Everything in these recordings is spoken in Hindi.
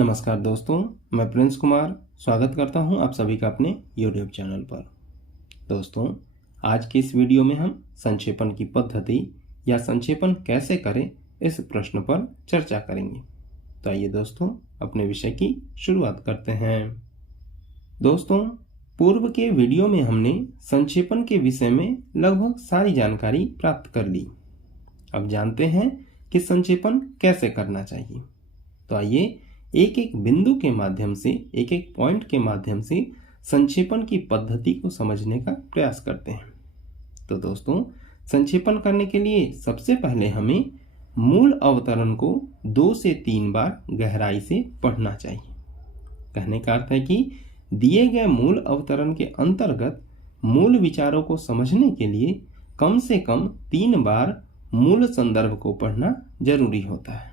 नमस्कार दोस्तों, मैं प्रिंस कुमार स्वागत करता हूं आप सभी का अपने YouTube चैनल पर। दोस्तों, आज के इस वीडियो में हम संक्षेपण की पद्धति या संक्षेपण कैसे करें इस प्रश्न पर चर्चा करेंगे। तो आइए दोस्तों, अपने विषय की शुरुआत करते हैं। दोस्तों, पूर्व के वीडियो में हमने संक्षेपण के विषय में लगभग सारी जानकारी प्राप्त कर ली। अब जानते हैं कि संक्षेपण कैसे करना चाहिए। तो आइए एक एक बिंदु के माध्यम से, एक एक पॉइंट के माध्यम से संक्षेपण की पद्धति को समझने का प्रयास करते हैं। तो दोस्तों, संक्षेपण करने के लिए सबसे पहले हमें मूल अवतरण को 2 से 3 बार गहराई से पढ़ना चाहिए। कहने का अर्थ है कि दिए गए मूल अवतरण के अंतर्गत मूल विचारों को समझने के लिए कम से कम 3 बार मूल संदर्भ को पढ़ना जरूरी होता है।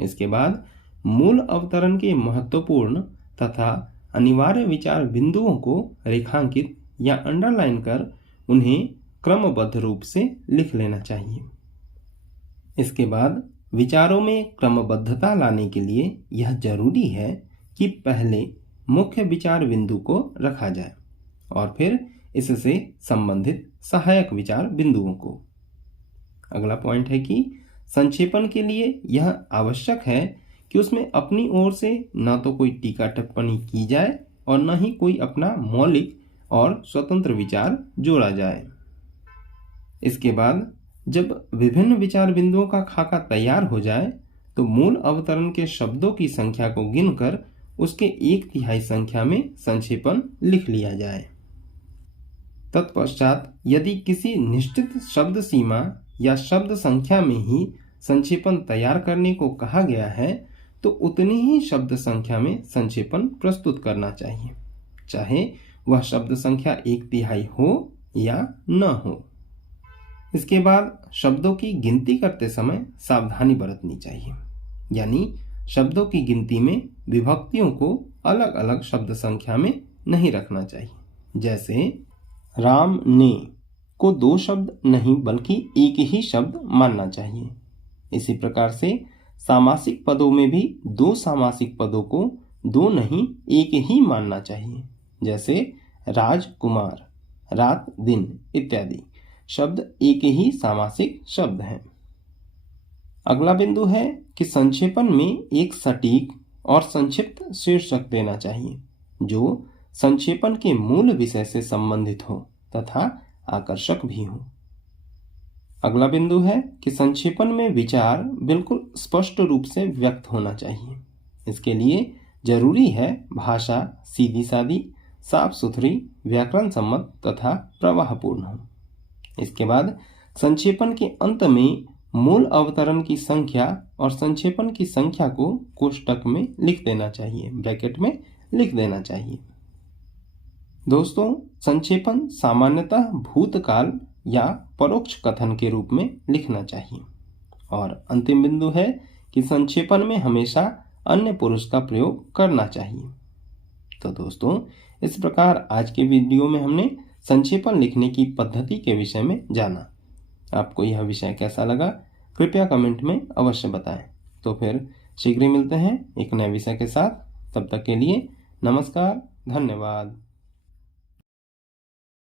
इसके बाद मूल अवतरण के महत्वपूर्ण तथा अनिवार्य विचार बिंदुओं को रेखांकित या अंडरलाइन कर उन्हें क्रमबद्ध रूप से लिख लेना चाहिए। इसके बाद विचारों में क्रमबद्धता लाने के लिए यह जरूरी है कि पहले मुख्य विचार बिंदु को रखा जाए और फिर इससे संबंधित सहायक विचार बिंदुओं को। अगला पॉइंट है कि संक्षेपण के लिए यह आवश्यक है कि उसमें अपनी ओर से न तो कोई टीका टिप्पणी की जाए और न ही कोई अपना मौलिक और स्वतंत्र विचार जोड़ा जाए। इसके बाद जब विभिन्न विचार बिंदुओं का खाका तैयार हो जाए तो मूल अवतरण के शब्दों की संख्या को गिनकर उसके 1/3 संख्या में संक्षेपण लिख लिया जाए। तत्पश्चात यदि किसी निश्चित शब्द सीमा या शब्द संख्या में ही संक्षेपण तैयार करने को कहा गया है तो उतनी ही शब्द संख्या में संक्षेपण प्रस्तुत करना चाहिए, चाहे वह शब्द संख्या 1/3 हो या न हो। इसके बाद शब्दों की गिनती करते समय सावधानी बरतनी चाहिए, यानी शब्दों की गिनती में विभक्तियों को अलग अलग शब्द संख्या में नहीं रखना चाहिए। जैसे राम ने को 2 शब्द नहीं बल्कि एक ही शब्द मानना चाहिए। इसी प्रकार से सामासिक पदों में भी 2 सामासिक पदों को 2 नहीं एक ही मानना चाहिए। जैसे राजकुमार, रात, दिन इत्यादि शब्द एक ही सामासिक शब्द हैं। अगला बिंदु है कि संक्षेपण में एक सटीक और संक्षिप्त शीर्षक देना चाहिए जो संक्षेपण के मूल विषय से संबंधित हो तथा आकर्षक भी हो। अगला बिंदु है कि संक्षेपण में विचार बिल्कुल स्पष्ट रूप से व्यक्त होना चाहिए। इसके लिए जरूरी है भाषा सीधी सादी, साफ सुथरी, व्याकरण सम्मत तथा प्रवाहपूर्ण हो। इसके बाद संक्षेपण के अंत में मूल अवतरण की संख्या और संक्षेपण की संख्या को कोष्टक में लिख देना चाहिए, ब्रैकेट में लिख देना चाहिए। दोस्तों, संक्षेपण सामान्यतः भूतकाल या परोक्ष कथन के रूप में लिखना चाहिए। और अंतिम बिंदु है कि संक्षेपण में हमेशा अन्य पुरुष का प्रयोग करना चाहिए। तो दोस्तों, इस प्रकार आज के वीडियो में हमने संक्षेपण लिखने की पद्धति के विषय में जाना। आपको यह विषय कैसा लगा कृपया कमेंट में अवश्य बताएं। तो फिर शीघ्र मिलते हैं एक नए विषय के साथ। तब तक के लिए नमस्कार, धन्यवाद।